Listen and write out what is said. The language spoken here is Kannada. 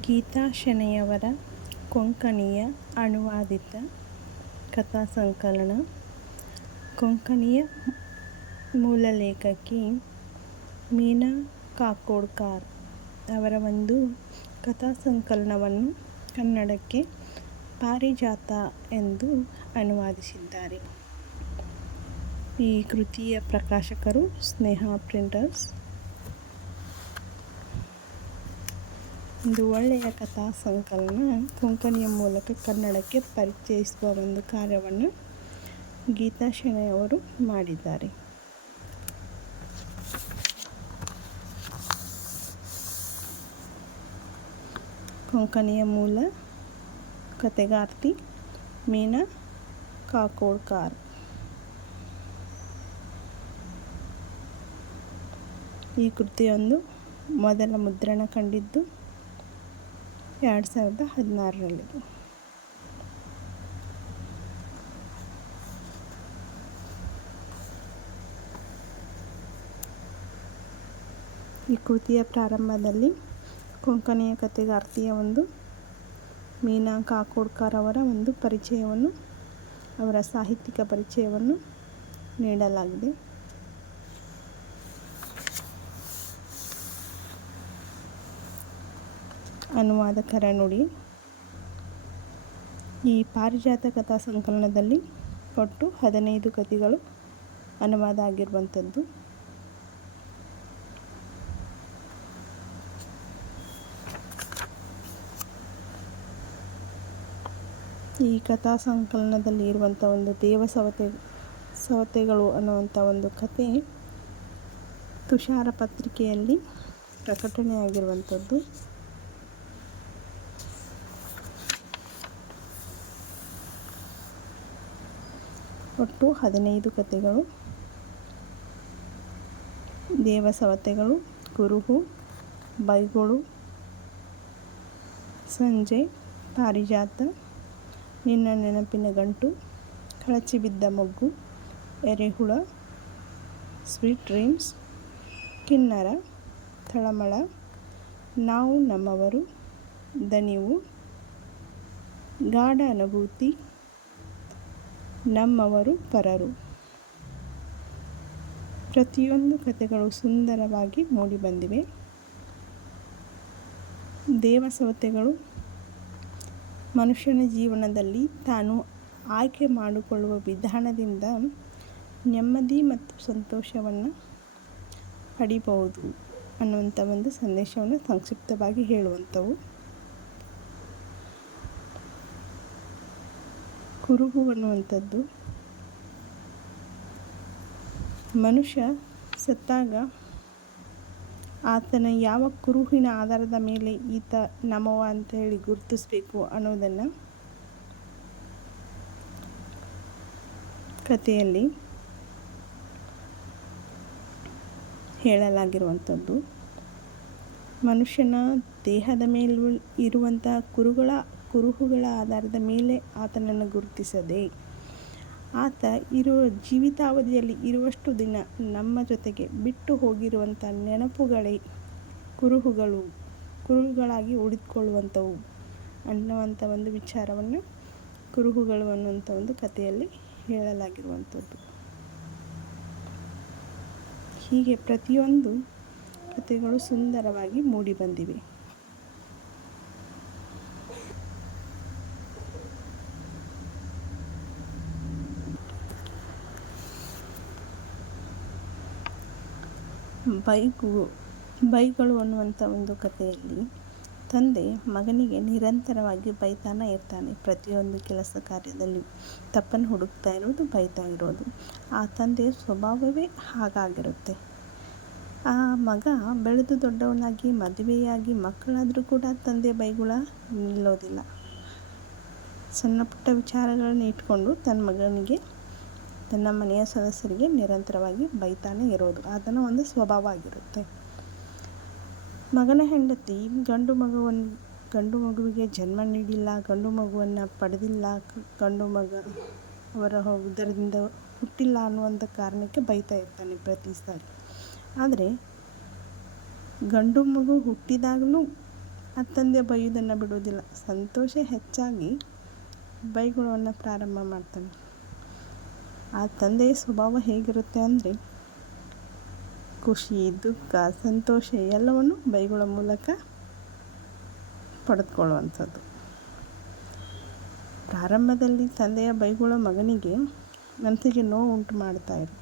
ಗೀತಾ ಶೆಣೆಯವರ ಕೊಂಕಣಿಯ ಅನುವಾದಿತ ಕಥಾ ಸಂಕಲನ. ಕೊಂಕಣಿಯ ಮೂಲ ಲೇಖಕಿ ಮೀನಾ ಕಾಕೋಡ್ಕಾರ್ ಅವರ ಒಂದು ಕಥಾ ಸಂಕಲನವನ್ನು ಕನ್ನಡಕ್ಕೆ ಪಾರಿಜಾತ ಎಂದು ಅನುವಾದಿಸಿದ್ದಾರೆ. ಈ ಕೃತಿಯ ಪ್ರಕಾಶಕರು ಸ್ನೇಹ ಪ್ರಿಂಟರ್ಸ್ ಒಂದು ಒಳ್ಳೆಯ ಕಥಾ ಸಂಕಲನ ಕೊಂಕಣಿಯ ಮೂಲಕ ಕನ್ನಡಕ್ಕೆ ಪರಿಚಯಿಸುವ ಒಂದು ಕಾರ್ಯವನ್ನು ಗೀತಾ ಶೆಣೈ ಅವರು ಮಾಡಿದ್ದಾರೆ. ಕೊಂಕಣಿಯ ಮೂಲ ಕತೆಗಾರ್ತಿ ಮೀನಾ ಕಾಕೋಡ್ಕಾರ್. ಈ ಕೃತಿಯೊಂದು ಮೊದಲ ಮುದ್ರಣ ಕಂಡಿದ್ದು ಎರಡು ಸಾವಿರದ ಹದಿನಾರರಲ್ಲಿ ಈ ಕೃತಿಯ ಪ್ರಾರಂಭದಲ್ಲಿ ಕೊಂಕಣಿಯ ಕಥೆಗಾರ್ತಿಯ ಒಂದು ಮೀನಾ ಕಾಕೋಡ್ಕರ್ ಅವರ ಒಂದು ಪರಿಚಯವನ್ನು, ಅವರ ಸಾಹಿತ್ಯಿಕ ಪರಿಚಯವನ್ನು ನೀಡಲಾಗಿದೆ. ಅನುವಾದಕರ ನುಡಿ. ಈ ಪಾರಿಜಾತ ಕಥಾ ಸಂಕಲನದಲ್ಲಿ ಒಟ್ಟು ಹದಿನೈದು ಕಥೆಗಳು ಅನುವಾದ ಆಗಿರುವಂಥದ್ದು. ಈ ಕಥಾ ಸಂಕಲನದಲ್ಲಿ ಇರುವಂಥ ಒಂದು ದೇವ ಸವತೆ ಸವತೆಗಳು ಅನ್ನುವಂಥ ಒಂದು ಕತೆ ತುಷಾರ ಪತ್ರಿಕೆಯಲ್ಲಿ ಪ್ರಕಟಣೆಯಾಗಿರುವಂಥದ್ದು. ಒಟ್ಟು ಹದಿನೈದು ಕಥೆಗಳು. ದೇವಸವತೆಗಳು ಕುರುಹು, ಬೈಗಳು, ಸಂಜೆ, ಪಾರಿಜಾತ, ನಿನ್ನ ನೆನಪಿನ ಗಂಟು, ಕಳಚಿ ಬಿದ್ದ ಮೊಗ್ಗು, ಎರೆಹುಳ, ಸ್ವೀಟ್ ಡ್ರೀಮ್ಸ್, ಕಿನ್ನರ, ತಳಮಳ, ನಾವು ನಮ್ಮವರು, ದನಿವು, ಗಾಢ ಅನುಭೂತಿ ನಮ್ಮವರು ಪರರು. ಪ್ರತಿಯೊಂದು ಕಥೆಗಳು ಸುಂದರವಾಗಿ ಮೂಡಿಬಂದಿವೆ ದೇವಸವತೆಗಳು ಮನುಷ್ಯನ ಜೀವನದಲ್ಲಿ ತಾನು ಆಯ್ಕೆ ಮಾಡಿಕೊಳ್ಳುವ ವಿಧಾನದಿಂದ ನೆಮ್ಮದಿ ಮತ್ತು ಸಂತೋಷವನ್ನು ಪಡಿಬಹುದು ಅನ್ನುವಂಥ ಒಂದು ಸಂದೇಶವನ್ನು ಸಂಕ್ಷಿಪ್ತವಾಗಿ ಹೇಳುವಂಥವು. ಕುರುಹು ಅನ್ನುವಂಥದ್ದು. ಮನುಷ್ಯ ಸತ್ತಾಗ ಆತನ ಯಾವ ಕುರುಹಿನ ಆಧಾರದ ಮೇಲೆ ಈತ ನಮವ ಅಂತ ಹೇಳಿ ಗುರುತಿಸಬೇಕು ಅನ್ನೋದನ್ನು ಕಥೆಯಲ್ಲಿ ಹೇಳಲಾಗಿರುವಂಥದ್ದು. ಮನುಷ್ಯನ ದೇಹದ ಮೇಲೂ ಇರುವಂತಹ ಕುರುಗಳ ಕುರುಹುಗಳ ಆಧಾರದ ಮೇಲೆ ಆತನನ್ನು ಗುರುತಿಸದೆ, ಆತ ಇರುವ ಜೀವಿತಾವಧಿಯಲ್ಲಿ ಇರುವಷ್ಟು ದಿನ ನಮ್ಮ ಜೊತೆಗೆ ಬಿಟ್ಟು ಹೋಗಿರುವಂಥ ನೆನಪುಗಳೇ ಕುರುಹುಗಳು, ಕುರುಹುಗಳಾಗಿ ಉಳಿದುಕೊಳ್ಳುವಂಥವು ಅನ್ನುವಂಥ ಒಂದು ವಿಚಾರವನ್ನು ಕುರುಹುಗಳು ಅನ್ನುವಂಥ ಒಂದು ಕಥೆಯಲ್ಲಿ ಹೇಳಲಾಗಿರುವಂಥದ್ದು. ಹೀಗೆ ಪ್ರತಿಯೊಂದು ಕಥೆಗಳು ಸುಂದರವಾಗಿ ಮೂಡಿಬಂದಿವೆ ಬೈಕು, ಬೈಗಳು ಅನ್ನುವಂಥ ಒಂದು ಕಥೆಯಲ್ಲಿ ತಂದೆ ಮಗನಿಗೆ ನಿರಂತರವಾಗಿ ಬೈತಾನೆ ಇರ್ತಾನೆ. ಪ್ರತಿಯೊಂದು ಕೆಲಸ ಕಾರ್ಯದಲ್ಲಿ ತಪ್ಪನ್ನು ಹುಡುಕ್ತಾ ಇರೋದು, ಬೈತಾ ಇರೋದು. ಆ ತಂದೆಯ ಸ್ವಭಾವವೇ ಹಾಗಾಗಿರುತ್ತೆ. ಆ ಮಗ ಬೆಳೆದು ದೊಡ್ಡವನಾಗಿ, ಮದುವೆಯಾಗಿ, ಮಕ್ಕಳಾದರೂ ಕೂಡ ತಂದೆ ಬೈಗುಳ ನಿಲ್ಲೋದಿಲ್ಲ. ಸಣ್ಣ ಪುಟ್ಟ ವಿಚಾರಗಳನ್ನು ಇಟ್ಕೊಂಡು ತನ್ನ ಮಗನಿಗೆ ತನ್ನ ಮನೆಯ ಸದಸ್ಯರಿಗೆ ನಿರಂತರವಾಗಿ ಬೈತಾನೆ ಇರೋದು. ಅದನ್ನು ಒಂದು ಸ್ವಭಾವ ಆಗಿರುತ್ತೆ. ಮಗನ ಹೆಂಡತಿ ಗಂಡು ಮಗುವನ್ನು ಗಂಡು ಮಗುವಿಗೆ ಜನ್ಮ ನೀಡಿಲ್ಲ, ಗಂಡು ಮಗುವನ್ನು ಪಡೆದಿಲ್ಲ, ಗಂಡು ಮಗ ಅವರ ಉದರದಿಂದ ಹುಟ್ಟಿಲ್ಲ ಅನ್ನುವಂಥ ಕಾರಣಕ್ಕೆ ಬೈತಾ ಇರ್ತಾನೆ ಪ್ರತಿ ಸಾರಿ. ಆದರೆ ಗಂಡು ಮಗು ಹುಟ್ಟಿದಾಗಲೂ ಆ ತಂದೆ ಬೈಯೋದನ್ನು ಬಿಡುವುದಿಲ್ಲ ಸಂತೋಷ ಹೆಚ್ಚಾಗಿ ಬೈಗುಳವನ್ನು ಪ್ರಾರಂಭ ಮಾಡ್ತಾನೆ. ಆ ತಂದೆಯ ಸ್ವಭಾವ ಹೇಗಿರುತ್ತೆ ಅಂದರೆ, ಖುಷಿ, ದುಃಖ, ಸಂತೋಷ ಎಲ್ಲವನ್ನು ಬೈಗಳ ಮೂಲಕ ಪಡೆದುಕೊಳ್ಳುವಂಥದ್ದು. ಪ್ರಾರಂಭದಲ್ಲಿ ತಂದೆಯ ಬೈಗುಳ ಮಗನಿಗೆ ಮನಸ್ಸಿಗೆ ನೋವು ಉಂಟು ಮಾಡ್ತಾಯಿರು